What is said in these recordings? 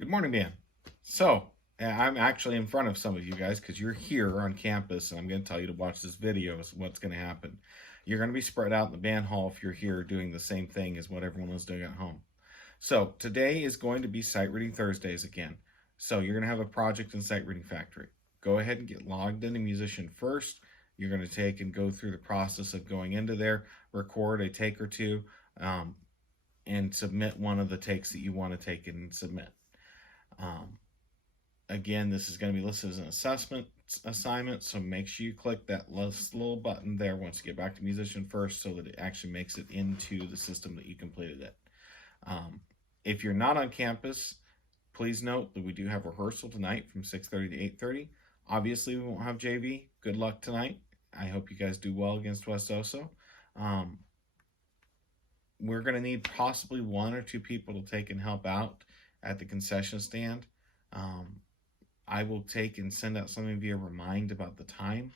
Good morning, Dan. So, I'm actually in front of some of you guys because you're here on campus, and I'm going to tell you to watch this video. Is what's going to happen. You're going to be spread out in the band hall if you're here doing the same thing as what everyone was doing at home. So, today is going to be Sight Reading Thursdays again. So, you're going to have a project in Sight Reading Factory. Go ahead and get logged into Musician first. You're going to take and go through the process of going into there, record a take or two, um, and submit one of the takes that you want to take and submit. Um, Again, this is going to be listed as an assessment assignment, so make sure you click that little button there once you get back to Musician first so that it actually makes it into the system that you completed it. If you're not on campus, please note that we do have rehearsal tonight from 6:30 to 8:30. Obviously, we won't have JV. Good luck tonight. I hope you guys do well against West Oso. We're going to need possibly one or two people to take and help out at the concession stand. I will take and send out something via remind about the time.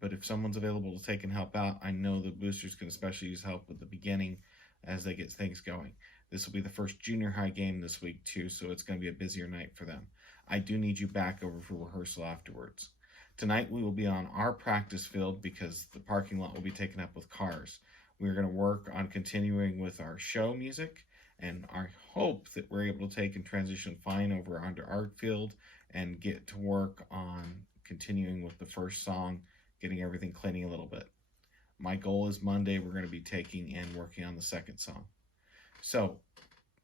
But if someone's available to take and help out, I know the boosters can especially use help with the beginning as they get things going. This will be the first junior high game this week too, so it's going to be a busier night for them. I do need you back over for rehearsal afterwards. Tonight we will be on our practice field because the parking lot will be taken up with cars. We're going to work on continuing with our show music, and I hope that we're able to take and transition fine over onto art field and get to work on continuing with the first song, getting everything cleaning a little bit. My goal is Monday, we're going to be taking and working on the second song. So,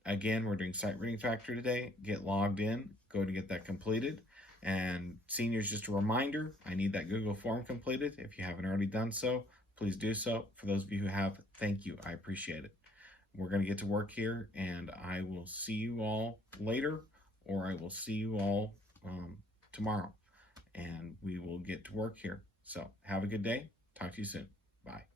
again, we're doing Sight Reading Factory today. Get logged in, go to get that completed. And seniors, just a reminder, I need that Google form completed. If you haven't already done so, please do so. For those of you who have, thank you. I appreciate it. We're going to get to work here, and I will see you all later, or I will see you all tomorrow, and we will get to work here. So have a good day. Talk to you soon. Bye.